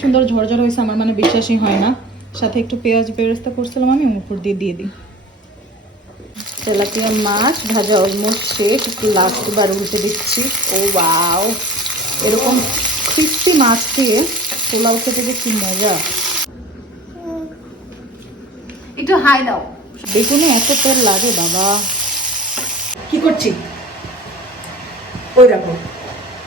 সুন্দর ঝরঝর হয়েছে আমার মানে বিশ্বাসই হয় না। সাথে একটু পেঁয়াজ বেরেস্তা করছিলাম আমি উপর দিয়ে দিয়ে দিই। তেলাপিয়া মাছ ভাজা অলমোস্ট শেষ একটু লাস্ট বার উল্টে দিচ্ছি। ও বাও এরকম ক্রিস্পি মাছ দিয়ে পোলাও খেতে যে কি মজা। একটু হাই দাও। বেগুনে এত তেল লাগে বাবা। কি করছি? ওই রাখো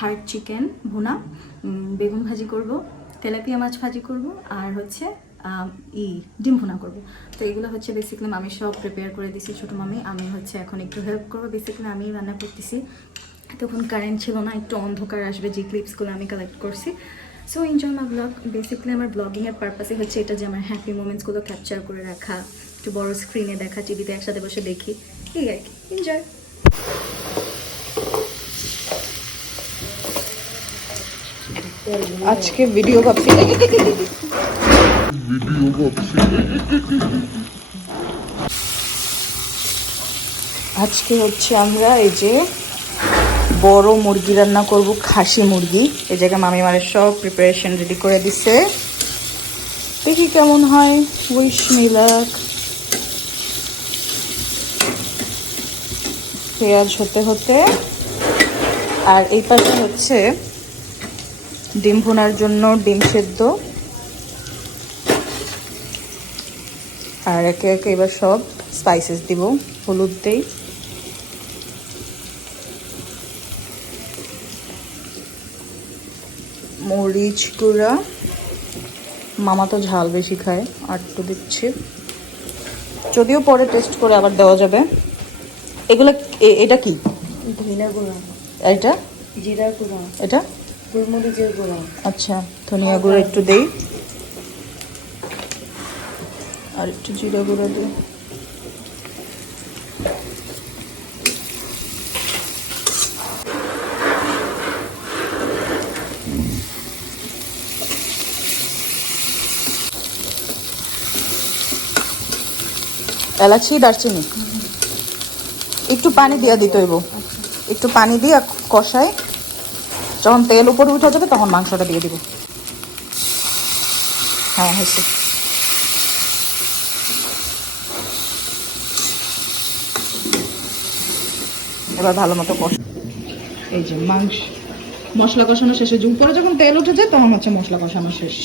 হার্ড চিকেন ভুনা বেগুন ভাজি করব, তেলাপিয়া মাছ ভাজি করব, আর হচ্ছে ই, ডিম ভুনা করব। তো এগুলো হচ্ছে বেসিক্যালি আমি সব প্রিপেয়ার করে দিছি, ছোটো মামি। আমি হচ্ছে এখন একটু হেল্প করব বেসিক্যালি আমি রান্না করতেছি। তখন কারেন্ট ছিল না, একটু অন্ধকার আসবে, যে ক্লিপসগুলো আমি কালেক্ট করছি। So enjoy my blog basically আমার ব্লগিংয়ের পারপাসে হচ্ছে এটা যে আমার হ্যাপি মোমেন্টসগুলো ক্যাপচার করে রাখা, একটু বড় স্ক্রিনে দেখা টিভিতে একসাথে বসে দেখি। এই আর কি এনজয় আজকে ভিডিও ভাবছি। আজকে হচ্ছে আমরা এই যে বড় মুরগি রান্না করব, খাসি মুরগি। এই জায়গায় মামি মারের সব প্রিপারেশন রেডি করে দিছে। দেখি কেমন হয় উইশ মিলাক পেঁয়াজ হতে হতে। আর এই পাশে হচ্ছে ডিম ভুনার জন্য ডিম সেদ্ধ। আর একে একে এবার সব স্পাইসেস দিব হলুদ দেই। মরিচ গুঁড়া। মামা তো ঝাল বেশি খায় আর একটু দিচ্ছে। যদিও পরে টেস্ট করে আবার দেওয়া যাবে। এগুলো এটা কি? ধনিয়া গুঁড়া। এটা? জিরা গুঁড়া। এটা? আচ্ছা ধনিয়া গুঁড়ো একটু দেই। আর একটু জিরা গুঁড়ো দিই। এলাচি, দারচিনি। একটু পানি দিয়া দিতে হইব। একটু পানি দিয়ে কষায় যখন তেল উপরে উঠে যাবে তখন মাংসটা দিয়ে দেবো। হ্যাঁ হয়েছে। এবার ভালো মতো কষ এই যে মাংস মশলা কষানো শেষ হয়েছে উপরে যখন তেল উঠে যায় তখন হচ্ছে মশলা কষানো শেষ।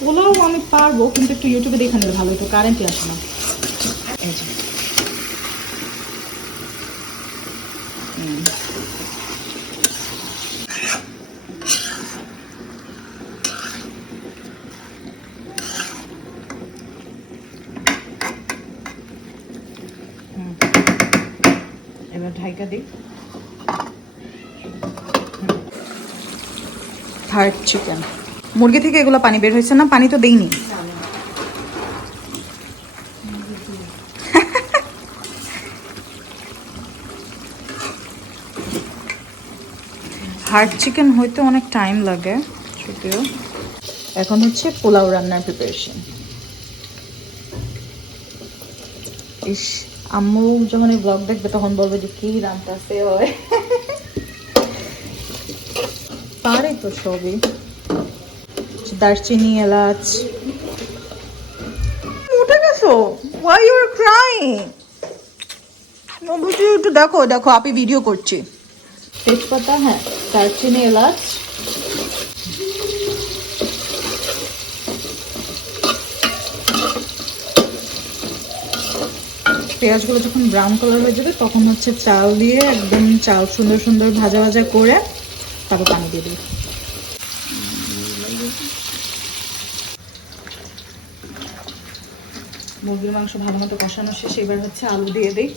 পোলাও আমি পারব, কিন্তু একটু ইউটিউবে দেখে নিলে ভালো হতো কারেন্টই আসে না। এবার ঢাইকা দিই। হার্ড চিকেন মুরগি থেকে এগুলো পানি বের হয়েছে না, পানি তো দেইনি। হার্ড চিকেন হইতে অনেক টাইম লাগে যদিও এখন হচ্ছে পোলাও রান্নার প্রিপারেশন ইস, আম্মু যখন এই ব্লগ দেখবে তখন বলবে যে কি রান্নাতে হয়। পারে তো সবই। দারচিনি এলাচ। উঠে গেছো? ওয়াই ইউ আর ক্রাইং বুঝি একটু দেখো দেখো আপনি ভিডিও করছি। তেজপাতা হ্যাঁ দারচিনি এলাচ। পেঁয়াজগুলো যখন ব্রাউন কালার হয়ে যাবে তখন হচ্ছে চাল দিয়ে একদম চাল সুন্দর সুন্দর ভাজা ভাজা করে তারপর পানি দিয়ে দিই মুরগির মাংস ভালো মতো কষানো শেষে, এবার হচ্ছে আলু দিয়ে দিই।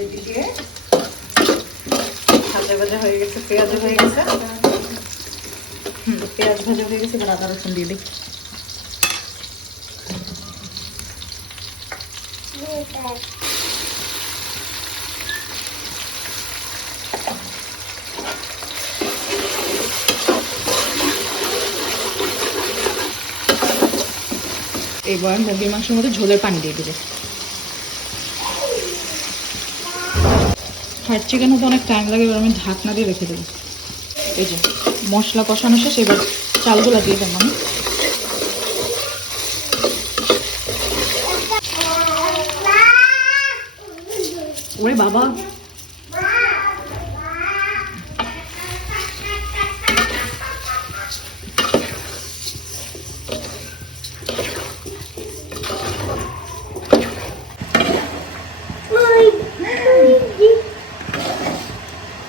এদিকে ভাজা হয়ে গেছে, পেঁয়াজ হয়ে গেছে পেঁয়াজ ভাজা হয়ে গেছে, এবার আদা রসুন দিয়ে দিই এবার মুরগির মাংসের মধ্যে ঝোলের পানি দিয়ে দেবে। হাট চিকেন হতে অনেক টাইম লাগে, এবার আমি ঢাকনা দিয়ে রেখে দেবো। এই যে মশলা কষানো শেষ, এবার চালগুলো দিয়ে দেবো আমি। ওরে বাবা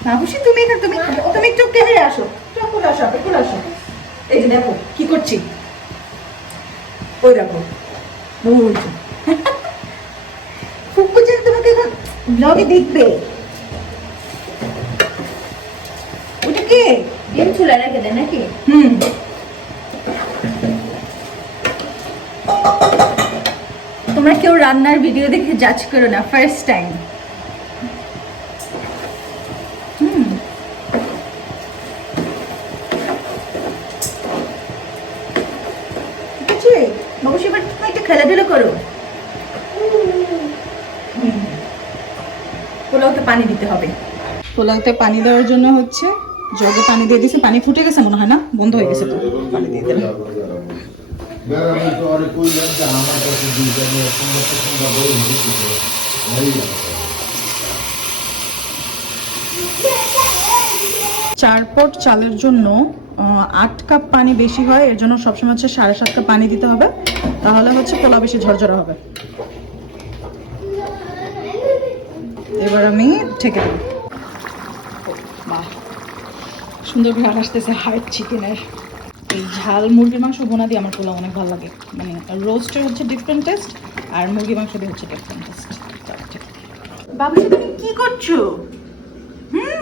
বাবুসি তুমি এখানে তুমি তুমি একটু টেবিলে আসো চুপ করে আসো আপনি করে আসো এই যে দেখো কি করছি ওই দেখো ওই যে ফুপু যে তোমাকে এখন ব্লগে দেখবে ওটা কে ডিম চুলা রেখে দেয় নাকি? হুম। তোমরা কেউ রান্নার ভিডিও দেখে জাজ করো না ফার্স্ট টাইম এবার তুমি একটু খেলাধুলা করো। পোলাওতে পানি দিতে হবে। পোলাওতে পানি দেওয়ার জন্য হচ্ছে জগে পানি দিয়ে দিয়েছে পানি ফুটে গেছে মনে হয় না বন্ধ হয়ে গেছে তো পানি দিয়ে দিলাম হয়ে চার পট চালের জন্য আট কাপ পানি বেশি হয় এর জন্য সবসময় হচ্ছে সাড়ে সাত কাপ পানি দিতে হবে তাহলে হচ্ছে পোলাও বেশি ঝরঝরা হবে এবার আমি ঠেকে দেবো সুন্দর ঘ্রাণ আসতেছে হার্ট চিকেনের। এই ঝাল মুরগির মাংস বোনা দিয়ে আমার পোলাও অনেক ভালো লাগে। মানে রোস্টের হচ্ছে ডিফারেন্ট টেস্ট আর মুরগির মাংস দিয়ে হচ্ছে ডিফারেন্ট টেস্ট বাবুসি তুমি কি করছ? হুম?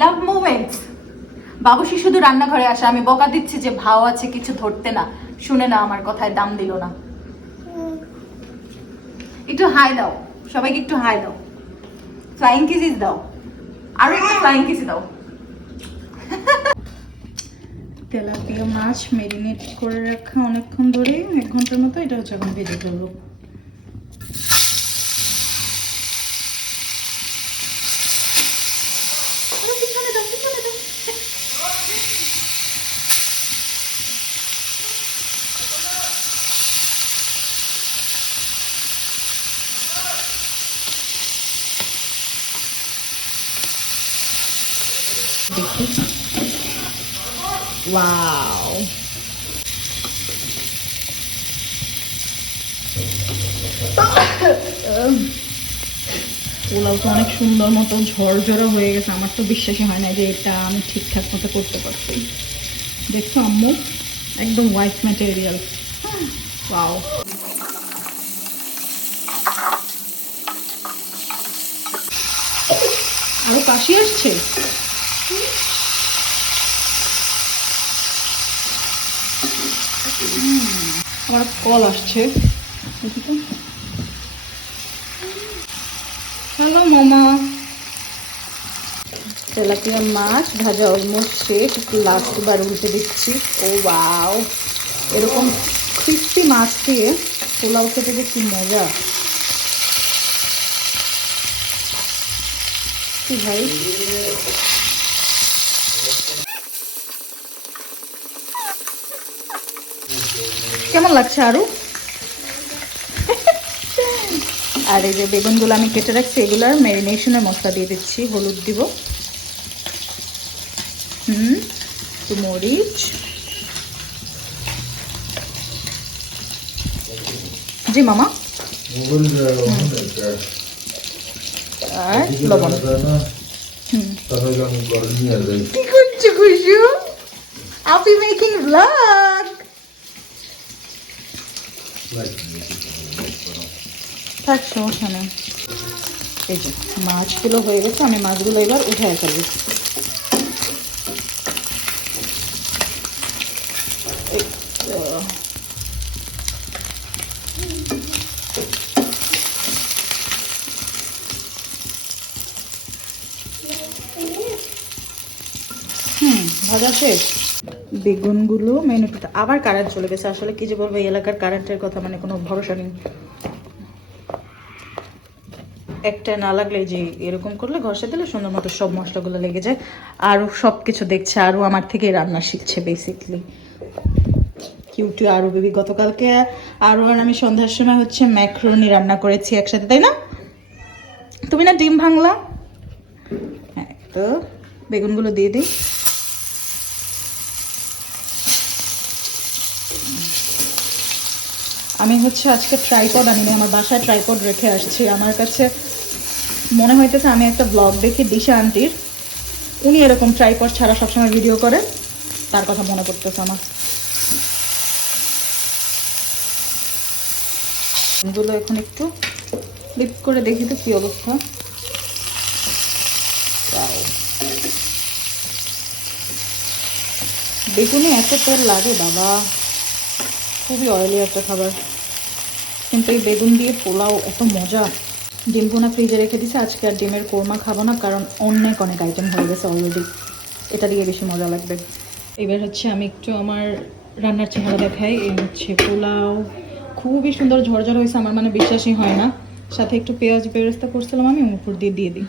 লাভ মোমেন্টস বাবুসি শুধু রান্নাঘরে আসে। আমি বকা দিচ্ছি যে ভাও আছে, কিছু ধরতে না। শুনে না, আমার কথায় দাম দিল না। একটু হাই দাও। সবাইকে একটু হাই দাও। ফ্লাইং কিসিস দাও। ফ্লাইং দাও। তেলাপিয়া মাছ মেরিনেট করে রাখা অনেকক্ষণ ধরে, এক ঘণ্টার মতো এটা হচ্ছে এখন ভেজে ফেলব ওয়াও পোলাও তো অনেক সুন্দর মতো ঝরঝরা হয়ে গেছে। আমার তো বিশ্বাসই হয় না যে এটা আমি ঠিকঠাক মতো করতে পারছি। দেখছ আম্মু? একদম হোয়াইট ম্যাটেরিয়াল ওয়াও আরও কাশি আসছে? আমার কল আসছে। হ্যালো, মামা। তেলাপিয়া মাছ, ভাজা অলমোস্ট শেষ একটু লাস্ট বার উল্টে দিচ্ছি। ও বাও এরকম ক্রিস্পি মাছ দিয়ে পোলাও খেতে যে কি মজা। কি ভাই? কেমন লাগছে আরও? আর এই যে বেগুনগুলো আমি কেটে রাখছি এগুলার ম্যারিনেশনের মশলা দিয়ে দিচ্ছি হলুদ দিব। হুম একটু মরিচ। জি মামা। আর লবণ। কি করছ খুশু আপনি মেকিং ব্লগ থাক সমস্যা এই যে মাছগুলো হয়ে গেছে আমি মাছগুলো এবার উঠে। হুম ভাজা শেষ। বেগুনগুলো মেনুতে আবার কারেন্ট চলে গেছে। আসলে কি যে বলব এলাকার কারেন্টের কথা মানে কোনো ভরসা নেই। একটা না লাগলে যে এরকম করলে ঘষে দিলে সুন্দর মতো সব মশলাগুলো লেগে যায়। আরও সব কিছু দেখছে, আরও আমার থেকে রান্না শিখছে বেসিকলি কিউটি আরও বেবি, গতকালকে আরও আর আমি সন্ধ্যার সময় হচ্ছে ম্যাক্রোনি রান্না করেছি একসাথে, তাই না? তুমি না ডিম ভাঙলা? হ্যাঁ তো বেগুনগুলো দিয়ে দিই। আমি হচ্ছে আজকে ট্রাইপড আনি নাই, আমার বাসায় ট্রাইপড রেখে আসছি। আমার কাছে মনে হইতেছে আমি একটা ব্লগ দেখি দিশা আন্টির। উনি এরকম ট্রাইপড ছাড়া সবসময় ভিডিও করে তার কথা মনে পড়তেছে আমার। এগুলো এখন একটু লিপ করে দেখি তো কি অবস্থা. বেগুনে এত তেল লাগে বাবা। খুবই অয়েলি একটা খাবার। কিন্তু এই বেগুন দিয়ে পোলাও এত মজা। ডিম পোনা ফ্রিজে রেখে দিছে, আজকে আর ডিমের কোরমা খাব না, কারণ অনেক অনেক আইটেম হয়ে গেছে অলরেডি এটা দিয়ে বেশি মজা লাগবে। এবার হচ্ছে আমি একটু আমার রান্নার চেহারা দেখাই। এই হচ্ছে পোলাও। খুবই সুন্দর ঝরঝর হয়েছে, আমার মানে বিশ্বাসই হয় না। সাথে একটু পেঁয়াজ বেরেস্তা করছিলাম আমি উপর দিয়ে দিয়ে দিই।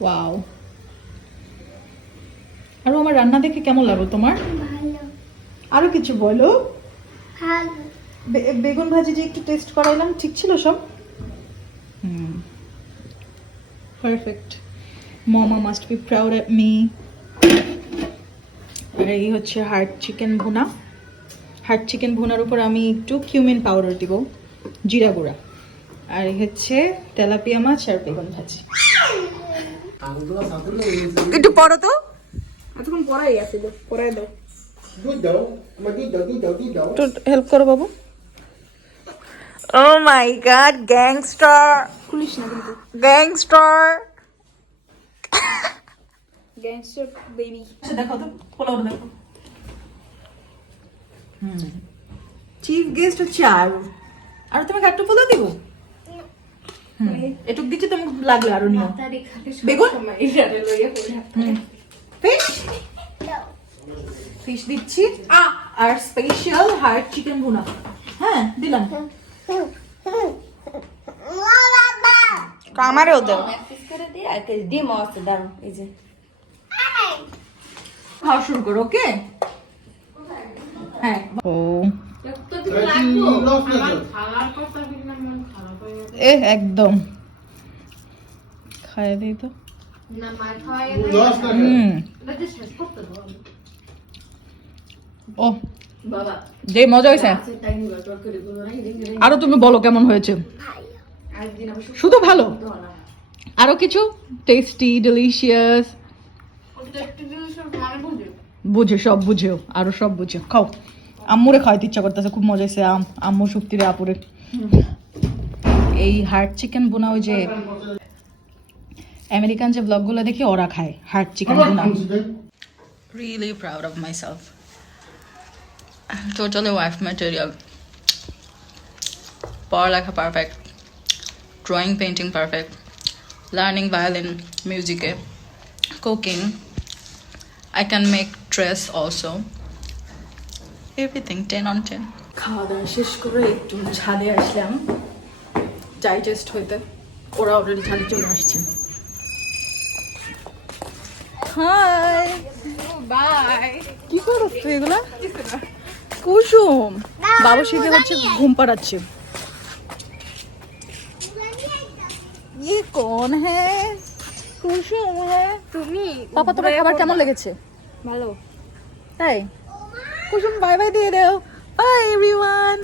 ওয়াও। আরও আমার রান্না দেখে কেমন লাগল তোমার? আরও কিছু বলো। বে- বেগুন ভাজি যে একটু টেস্ট করাইলাম ঠিক ছিল সব? হুম। Perfect mama must be proud at me আর এই হচ্ছে hard chicken bhuna. Hard chicken ভুনার উপর আমি একটু কিউমিন পাউডার দিব জিরা গুঁড়া। আর এই হচ্ছে তেলাপিয়া মাছ আর বেগুন ভাজি। একটু পড়ো তো। এতক্ষণ পড়াই আছিল পড়াই দাও। একটু হেল্প করো বাবু। ও মাই গড গ্যাংস্টার খুলিস না কিন্তু। গ্যাংস্টার গ্যাংস্টার বেবি দেখো তো পোলাও দেখো চিফ গেস্ট হচ্ছে আর। আর তোমাকে একটু পোলাও দিব? হুম এটুক দিচ্ছি তুমি লাগলে আরও নিও। বেগুন ফিশ ফিশ দিচ্ছি। আর স্পেশাল হার্ড চিকেন ভুনা। হ্যাঁ দিলাম। আমারও দাও। ডিম আছে দাঁড়ো এই যে। খাওয়া শুরু করো ওকে? হ্যাঁ। ও। এ একদম। খাইয়ে দিই তো। হুম। ও। বাবা। যে মজা হয়েছে আরও তুমি বলো কেমন হয়েছে। শুধু ভালো। আরও কিছু? টেস্টি ডেলিশিয়াস বুঝে। সব বুঝেও। আরও সব বুঝে। খাও। আম্মুরে খাওয়াইতে ইচ্ছা করতেছে খুব মজা হয়েছে আম আম্মু শক্তিরে আপুরে। এই হার্ড চিকেন বোনা ওই যে আমেরিকান যে ব্লগগুলো দেখি ওরা খায় hard chicken bhuna. really proud of myself. Totally wife material. পড়ালেখা perfect. Drawing, painting perfect. Learning violin, music, cooking. I can make dress also. Everything 10 on 10. খাওয়া দাওয়া শেষ করে একটু ছাদে আসলাম ডাইজেস্ট হইতে ওরা অলরেডি ছাদে চলে আসছে হাই বাই কি করছ তুই এগুলা কুসুম বাবু শিখে হচ্ছে ঘুম পাড়াচ্ছে ये कौन है কুসুম है তুমি পাপা তোমার খাবার কেমন লেগেছে ভালো তাই কুসুম বাই বাই দিয়ে দাও বাই এভরিওয়ান